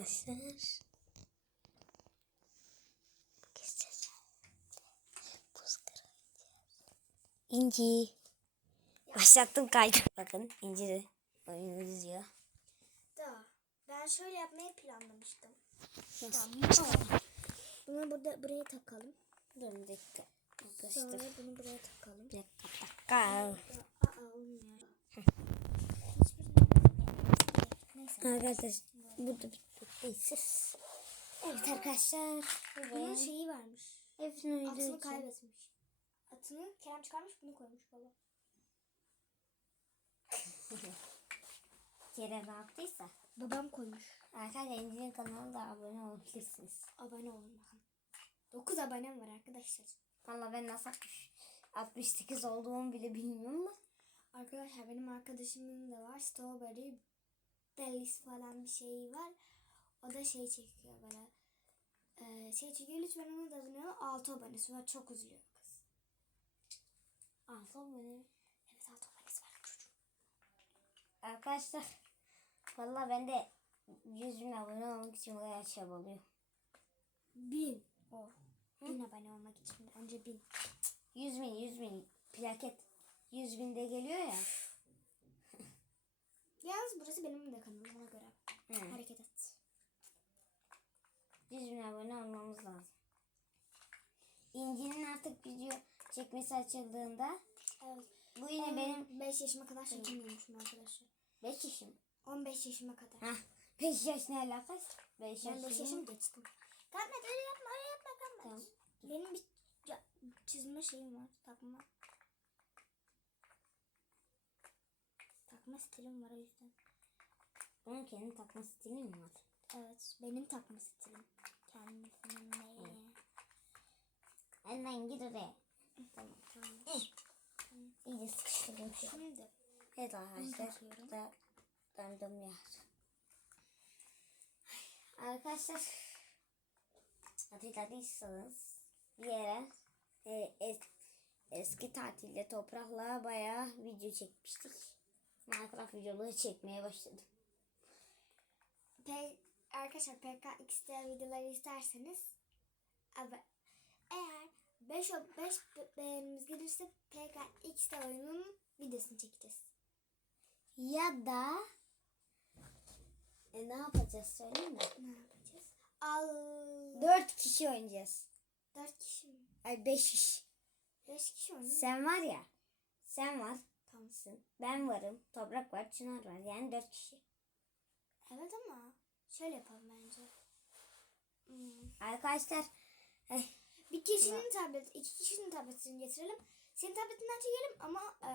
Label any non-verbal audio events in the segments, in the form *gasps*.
arkadaşlar. Buz. İnci. Başlattım kaydı. *laughs* Bakın İnci de oyunu izliyor. Da ben şöyle yapmayı planlamıştım. Nasıl? Bunu burada buraya takalım. Dur bir dakika. Sonra bunu buraya takalım. Bir dakika. dakika. Aa olmuyor. Neyse. Arkadaşlar burada bittiyseniz. Evet arkadaşlar. Bunun şeyi varmış. Hepsini Atını öldüreceğim. kaybetmiş. Atını Kerem çıkarmış bunu koymuş baba. *laughs* Kerem ne yaptıysa. Babam koymuş. Arkadaşlar İnci'nin kanalına da abone olabilirsiniz. Abone olun bakın. 9 abonem var arkadaşlar. Valla ben nasıl 68 olduğumu bile bilmiyorum da. Arkadaşlar benim arkadaşımın da var. Strawberry Bellis falan bir şey var. O da şey çekiyor böyle. Ee, şey çekiyor lütfen ona da abone olun. 6 abonesi var. Çok üzülüyor kız. Altı abone. Evet 6 abonesi var çocuğum. Arkadaşlar valla ben de 100 bin abone olmak için bayağı çabalıyorum. 1000 o. 1000 abone olmak için önce 1000. 100 bin 100 bin plaket 100 bin de geliyor ya. Yalnız burası benim de kanalım ona göre. Hı. Hareket et. 100 bin abone olmamız lazım. İnci'nin artık video çekmesi açıldığında Evet. bu yine benim 5 yaşıma kadar çekemiyormuşum arkadaşlar. 5 yaşım. 15 yaşıma kadar. Hah 5 yaş ne alakası? 5 Ben 5 yaş. yaşım geçtim. Kalkma öyle yapma öyle yapma kalkma. Tamam. Benim bir çizme şeyim var. Takma. Takma stilim var o yüzden. Bunun kendi takma stili mi var? Evet. Benim takma stilim. Kendisinin neye? Önden gir oraya. Tamam. Tamam. İyice sıkıştırdım şu. Şimdi Evet arkadaşlar. takıyorum. Da döndüm ya. Arkadaşlar. Hatırladıysanız bir yere e, es- eski tatilde toprakla bayağı video çekmiştik. Minecraft videoları çekmeye başladım. P arkadaşlar PKX'de videoları isterseniz abi eğer 5 5 beğenimiz gelirse PKX'de oyunun videosunu çekeceğiz. Ya da e, ne yapacağız söyleyeyim mi? Ne yapacağız? Al Dört kişi oynayacağız. 4 kişi mi? Ay beş kişi. 5 kişi oynayalım. Sen var ya. Sen var. Tamam. Tamsın. Ben varım. Toprak var. Çınar var. Yani dört kişi. Evet ama şöyle yapalım bence. Hmm. Arkadaşlar. eh, Bir kişinin tableti, iki kişinin tabletini getirelim. Senin tabletinden çekelim ama e,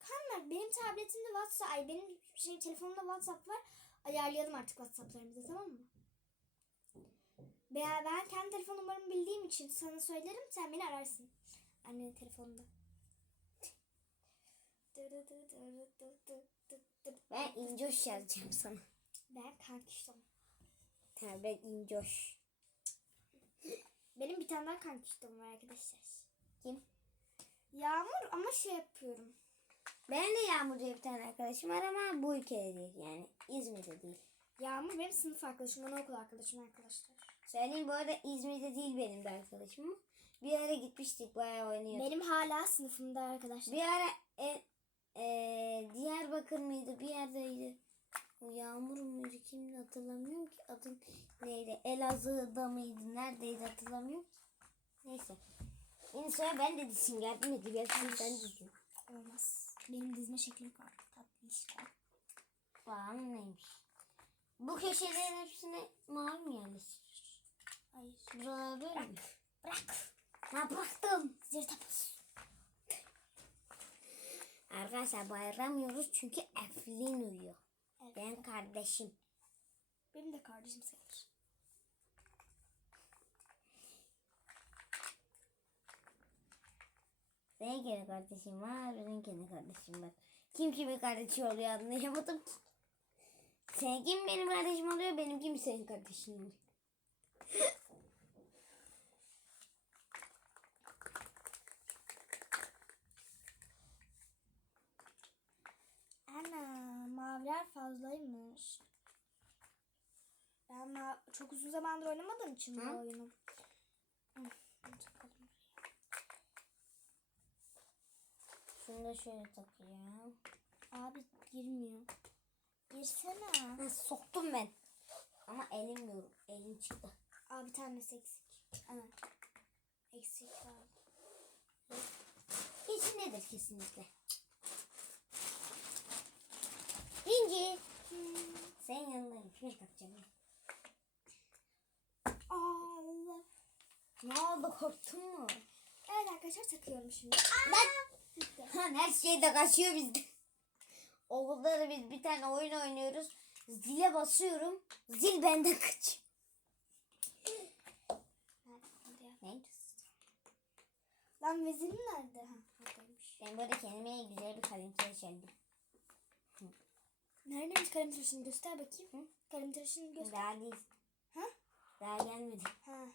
Kanlar benim tabletimde WhatsApp, ay benim şey telefonumda WhatsApp var. Ayarlayalım artık WhatsApp'larımızı tamam mı? Ben, ben kendi telefon numaramı bildiğim için sana söylerim sen beni ararsın. Annenin telefonunda. ben incoş yazacağım sana. Ben kankiştom. Ha, ben incoş. Benim bir tane daha kankiştom var arkadaşlar. Kim? Yağmur ama şey yapıyorum. Benim de Yağmur diye bir tane arkadaşım var ama bu ülkede değil. Yani İzmir'de değil. Yağmur benim sınıf arkadaşım, anaokul arkadaşım arkadaşlar. Söyleyeyim bu arada İzmir'de değil benim de arkadaşım. Bir ara gitmiştik bayağı oynuyorduk. Benim hala sınıfımda arkadaşlar. Bir ara e, e, Diyarbakır mıydı bir yerdeydi. O Yağmur muydu kimdi hatırlamıyorum ki. Adın neydi? Elazığ'da mıydı? Neredeydi hatırlamıyorum ki. Neyse. En sonra ben de dizim yardım edeyim. Sen dizin. Olmaz. Benim dizme şeklim farklı. Tatlı işte. Bağım neymiş? Bu köşelerin hepsine mavi mi yerleştirir? Hayır. Buralar böyle mi? Bırak. Ha bıraktım. Zil tapız. Arkadaşlar bayramıyoruz çünkü Eflin uyuyor. Evet. Ben kardeşim. Benim de kardeşim sayılır. Senin kendi kardeşim var, benim kendi kardeşim var. Kim kimin kardeşi oluyor anlayamadım ki. Sen kim benim kardeşim oluyor, benim kim senin kardeşin oluyor. Ana maviler fazlaymış. Ya çok uzun zamandır oynamadığım için Hı? bu oyunu. Şunu da şöyle takacağım. Abi girmiyor. Girsene. Ha, soktum ben. Ama elim yok. Elim çıktı. Abi bir tanesi eksik. Evet. Eksik var. İçindedir kesinlikle. İnci. Senin yanındayım. Şunu takacağım. Allah. Ne oldu korktun mu? Evet arkadaşlar takıyorum şimdi. *laughs* Lan her şey de kaçıyor bizde. Okulda da biz bir tane oyun oynuyoruz. Zile basıyorum. Zil benden kaçıyor. Lan vezirim nerede? Ha, buradaymış. Ben böyle kendime güzel bir kalem seçerdim. Neredeymiş kalem tıraşını göster bakayım. Hı? Kalem tıraşını göster. Daha değil. Ha? Daha gelmedi. Ha.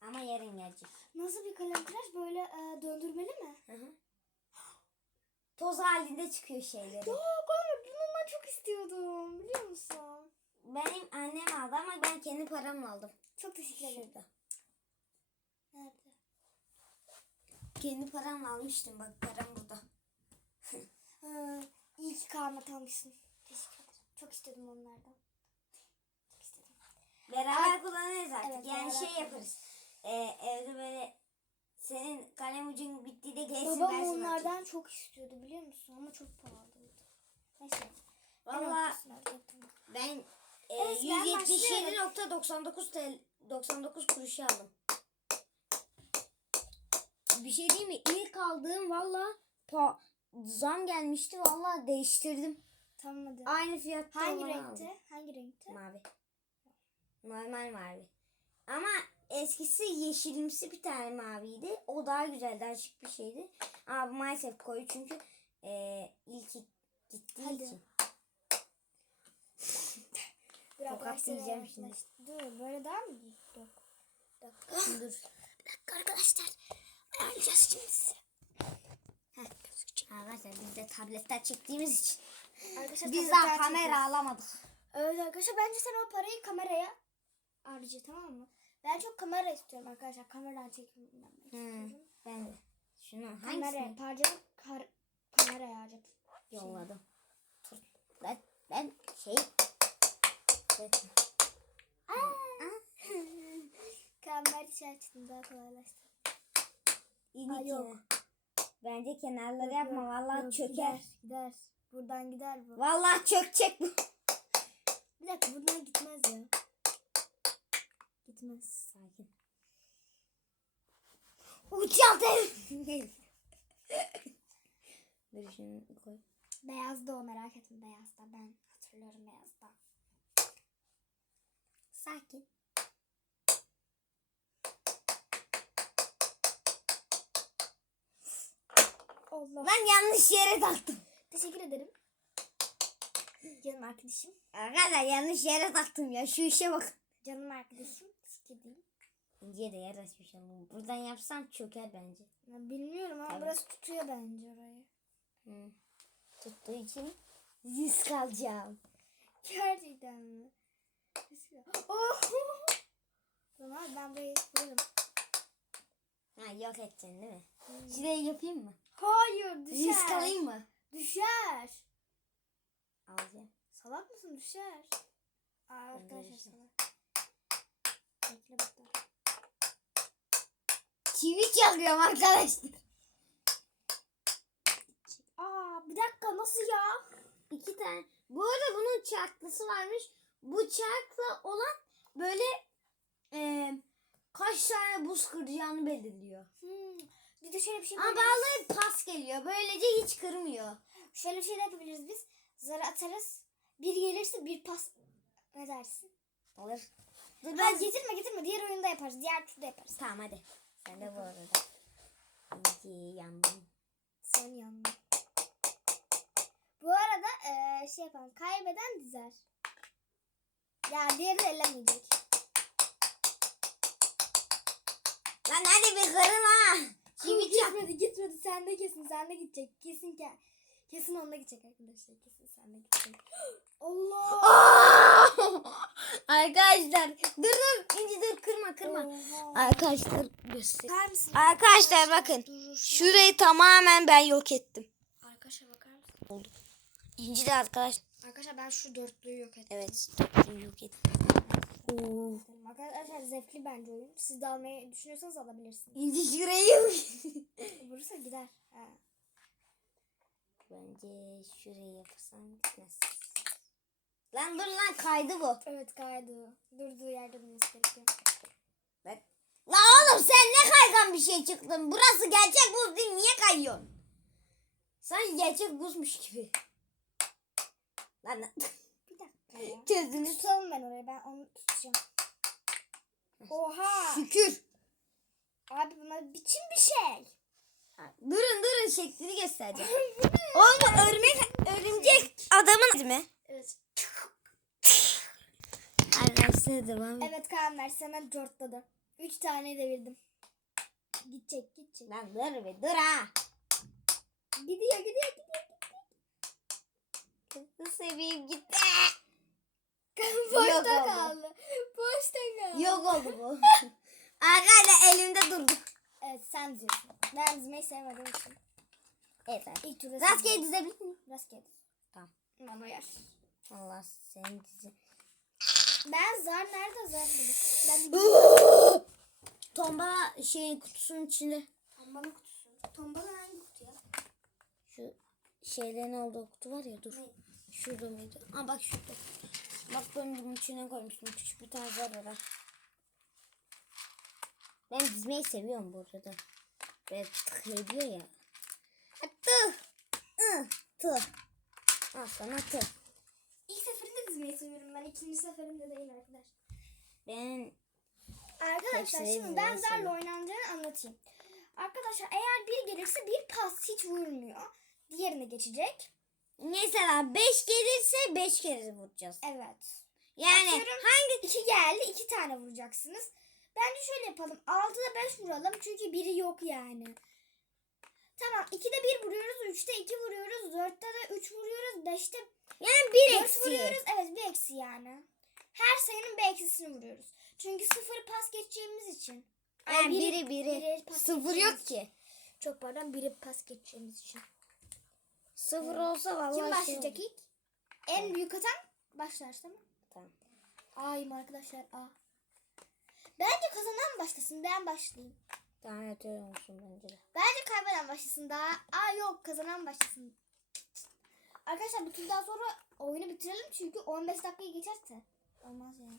Ama yarın gelecek. Nasıl bir kalem tıraş? Böyle e, döndürmeli mi? Hı hı. *gasps* Toz halinde çıkıyor şeyleri. Ya ben bunu ben çok istiyordum. Biliyor musun? Benim annem aldı ama ben kendi paramla aldım. Çok teşekkür ederim. Şurada. Nerede? Kendi paramla almıştım. Bak param burada. *laughs* İyi ki karmat almışsın. Teşekkür ederim. Çok istiyordum onlardan. Çok istedim. Beraber kullanırız artık. Evet, yani beraber şey yaparız. Ee, evde böyle senin kalem ucun bittiğinde gelsin Babam ben onlardan çok istiyordu biliyor musun? Ama çok pahalıydı. Neyse. Valla ben e, Evet, ben 177.99 TL 99 kuruşu aldım. Bir şey değil mi? İlk aldığım valla pa- zam gelmişti. Valla değiştirdim. Tamam hadi. Aynı fiyatta Hangi aldım. renkte? Hangi renkte? Mavi. Normal mavi. Ama eskisi yeşilimsi bir tane maviydi. O daha güzel, daha şık bir şeydi. Ama maalesef koyu çünkü e, ilk gittiği Hadi. için. *laughs* Dur Tokat arkadaşlar. yiyeceğim şimdi. Dur böyle daha mı iyi? Yok. Dur. Bir dakika arkadaşlar. Ayarlayacağız şimdi size. Arkadaşlar biz de tabletten çektiğimiz için. Arkadaşlar Biz daha kamera çekiyoruz. alamadık. Evet arkadaşlar bence sen o parayı kameraya harca tamam mı? Ben çok kamera istiyorum arkadaşlar. Kameradan çekmek Hı, istiyorum. ben de. Şunu Kamera hangisini. Kar, kameraya harcadım. yolladım? Dur. Ben, ben şey... Ben- *laughs* Kamera işaretini daha kolaylaştı. İyi Aa, yok. Bence kenarları yapma. Vallahi Yok, çöker. Gider, gider. Buradan gider bu. Vallahi çökecek bu. Bir dakika buradan gitmez ya. Gitmez. Sakin. *laughs* Uçaktı. Dur şunu koy. Beyazda o merak etme beyazda. Ben hatırlıyorum beyazda. Sakin. Allah. Ben yanlış yere taktım. Teşekkür ederim. Canım arkadaşım. Arkadaşlar yanlış yere taktım ya. Şu işe bak. Canım arkadaşım. Teşekkür ederim. İnce de yer açmış oldum. Buradan yapsam çöker bence. Ya bilmiyorum ama Tabii. burası tutuyor bence orayı. Hı. Tuttuğu için yüz kalacağım. Gerçekten mi? Oh! Tamam ben burayı koyarım. Ha yok edeceksin değil mi? Şurayı yapayım mı? Hayır düşer. Yüz kalayım mı? Düşer. Alacağım. Salak mısın düşer. Aa, arkadaşlar salak. Bekle burada. Çivi çalıyorum arkadaşlar. Aa bir dakika nasıl ya? İki tane. Bu arada bunun çarklısı varmış. Bu çarkla olan böyle e, kaç tane buz kıracağını belirliyor. Hmm. Bir de şöyle bir şey Ama yapabiliriz. pas geliyor. Böylece hiç kırmıyor. Şöyle bir şey de yapabiliriz biz. Zarı atarız. Bir gelirse bir pas. Ne dersin? Olur. Dur Ha, ben... getirme getirme. Diğer oyunda yaparız. Diğer turda yaparız. Tamam hadi. Sen de bu arada. İnci yandım. Sen yanma. Bu arada eee, şey yapalım. Kaybeden dizer. Ya diğeri de ellemeyecek. Lan hadi bir kırın ha. Çak. gitmedi gitmedi. Sende kesin. Sende gidecek. Kesin ke Kesin onda gidecek arkadaşlar. Kesin sende gidecek. *gasps* Allah. *laughs* Arkadaşlar dur dur İnci dur kırma kırma. Oha. Arkadaşlar göster. Arkadaşlar bakın. Durur. Şurayı tamamen ben yok ettim. Arkadaşlar bakar mısın? İnci de arkadaş. Arkadaşlar ben şu dörtlüyü yok ettim. Evet yok ettim. Oo. Arkadaşlar zevkli bence oyun. Siz de almayı düşünüyorsanız alabilirsiniz. İnci şurayı. *laughs* Vurursa gider. Ha. Bence şurayı yapsam gitmez. Lan dur lan kaydı bu. Evet kaydı. Durduğu yerde durması gerekiyor. Bak. La oğlum sen ne kaygan bir şey çıktın. Burası gerçek buz değil. Niye kayıyorsun? Sanki gerçek buzmuş gibi. Lan lan. Çözdünüz. Tutalım ben oraya. Ben onu tutacağım. Oha. Şükür. Abi bunlar biçim bir şey. Durun durun şeklini göstereceğim. *laughs* Oğlum örmek, örümcek adamın *laughs* mi? Evet. Arkadaşlar devam et. Evet Kaan ver sana dörtladı. Üç tane devirdim. Gidecek gidecek. Lan dur bir dur ha. Gidiyor gidiyor gidiyor. Kızı seveyim gitti. Boşta Yok kaldı. Boşta kaldı. Yok oldu bu. *laughs* Arkadaşlar elimde durdu. Evet sen diyorsun. Ben dizmeyi sevmediğim için. Evet. İlk turda Rastgele dizebilir miyim? Rastgele. Tamam. Bana uyar. Allah seni dizi. Ben zar nerede zar dedim. Ben *laughs* Tomba şeyin kutusunun içinde. Tombala kutusu. Tombala hangi kutu ya? Şu şeylerin olduğu kutu var ya dur. Şurada mıydı? Aa bak şurada. Bak ben bunun içine koymuştum. Küçük bir tane zar var. ha. Ben dizmeyi seviyorum bu arada. Böyle tık ediyor ya. Tı. Tı. Al sana tı. İlk seferinde dizmeyi seviyorum ben. ikinci seferinde değil arkadaş. Ben Arkadaşlar şimdi ben zarla oynanacağını anlatayım. Arkadaşlar eğer bir gelirse bir pas hiç vurmuyor. Diğerine geçecek. Mesela 5 gelirse 5 kere vuracağız. Evet. Yani Atıyorum, hangi İki geldi iki tane vuracaksınız. Bence şöyle yapalım. 6'da 5 vuralım çünkü biri yok yani. Tamam 2'de 1 vuruyoruz, 3'te 2 vuruyoruz, 4'te de 3 vuruyoruz, 5'te yani bir 4 eksi. vuruyoruz. Evet bir eksi yani. Her sayının bir eksisini vuruyoruz. Çünkü sıfır pas geçeceğimiz için. Ay, Yani biri biri. pas Sıfır yok ki. Çok pardon biri pas geçeceğimiz için. Sıfır olsa vallahi Kim şey başlayacak ilk? En büyük atan başlarsa mı? Tamam. A'yım arkadaşlar A. Bence kazanan başlasın ben başlayayım. Tamam atıyorum olsun bence de. Bence kaybeden başlasın daha. Aa yok kazanan başlasın. Arkadaşlar bu turdan sonra oyunu bitirelim çünkü 15 dakikayı geçerse. Olmaz yani.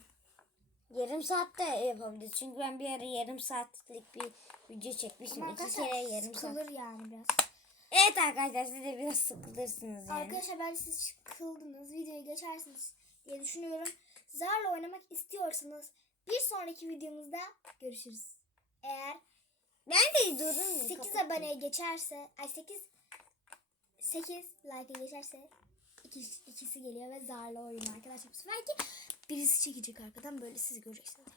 Yarım saatte yapabiliriz. Çünkü ben bir ara yarım saatlik bir video çekmiştim. Ama İki arkadaşlar kere yarım saat. sıkılır yani biraz. Evet arkadaşlar siz de biraz sıkılırsınız yani. Arkadaşlar bence siz sıkıldınız. Videoyu geçersiniz diye düşünüyorum. Zarla oynamak istiyorsanız bir sonraki videomuzda görüşürüz. Eğer Ben de durun. 8 aboneye geçerse, ay 8 8 like'a geçerse iki, ikisi geliyor ve zarla oyun arkadaşlar. Bu sefer ki birisi çekecek arkadan böyle siz göreceksiniz.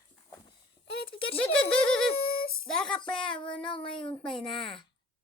Evet görüşürüz. Like atmayı abone olmayı unutmayın ha.